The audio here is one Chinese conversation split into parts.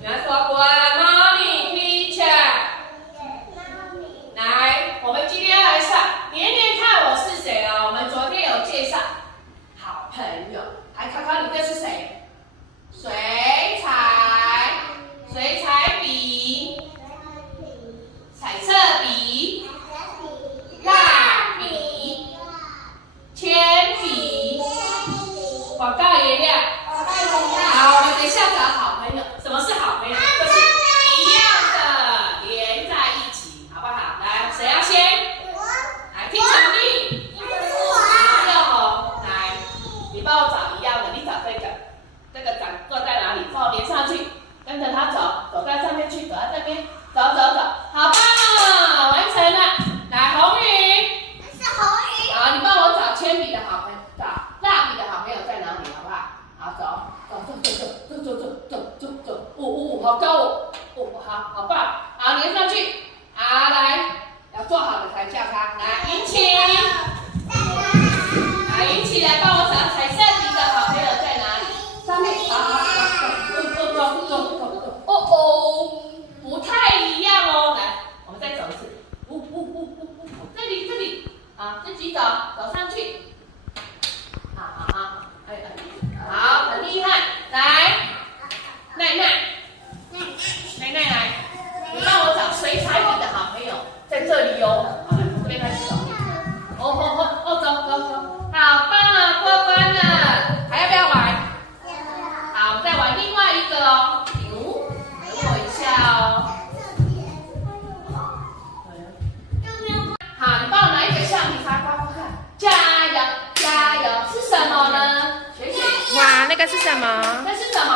你来说 Good morning, teacher。来，我们今天来上连连看我是谁哦。我们昨天有介绍好朋友，来考考你这是谁？水彩笔，彩色笔，蜡笔，铅笔，广告颜料。好，我们等一下找好朋友。什么是好朋友？就是一样的，连在一起，好不好？来，谁要先？来，听奖励。好，右红，来，你帮我找一样的，你找这个，这个长坐在哪里？帮我连上去，跟着他走，走到上面去，走到这边，走，好棒哦，完成了。来，红云。是红云。好，你帮我找铅笔的好朋友，找蜡笔的好朋友在哪里？好不好？好，走，好高哦，好棒，好连上去，好来，要做好的才叫他来，云起，来云起来帮我找彩色笔的好朋友在哪里？上面，好，走，不太一样哦，来，我们再走一次，这里，啊，自己走上去，好，很厉害，来，奈奈来，你帮我找水彩笔的好朋友，在这里哦。好，从这边开始找。走，好棒啊，过关了，还要不要玩？好，我们再玩另外一个哦。等我一下哦。好，你帮我拿一个橡皮擦刮刮看，加油，是什么呢？学姐，哇，那个是什么？那是什么？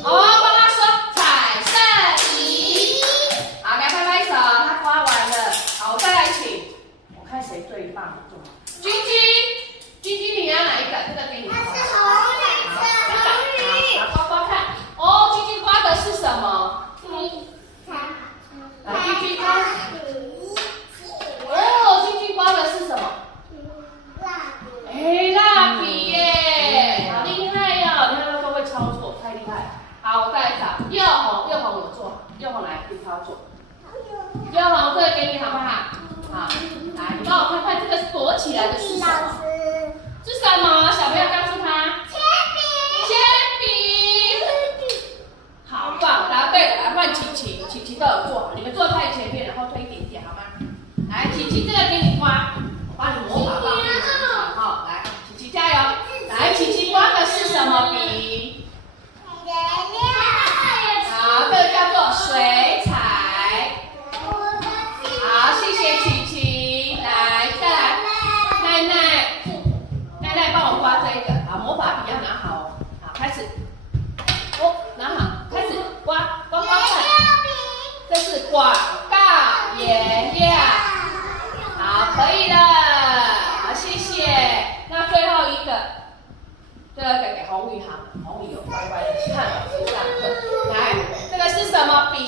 帮他说彩色笔。好，来拍拍手，他刮完了。好，我再来请，我看谁最棒，做好。君，你要哪一个？这个给你。它是红绿色。好，刮刮看。哦，君刮的是什么？来，君刮。哦，君刮的是什么？蜡笔耶，好厉害哟！你看都会操作，太厉害了。好，我再来找右红有做好，右红来可以操作。右红这个给你好不好？好，来，你帮我看看这个躲起来的是什么？是什么？小朋友告诉他。铅笔。好棒，答对了。来换琪琪都有做好，你们坐太前面，然后推一点点好吗？来，琪琪这个给你刮，我帮你模仿方便。好，来，琪琪加油。来，琪琪刮的是什么笔？好，这个叫做水彩。好，谢谢琪琪。来，再来，奈奈帮我刮这个。好，魔法笔要拿好哦。好，开始。拿好，开始刮看。这是广告颜料。好，可以了。好，谢谢。那最后一个，这个给红宇好，红宇有乖乖的看老师上课。来，这个是什么笔？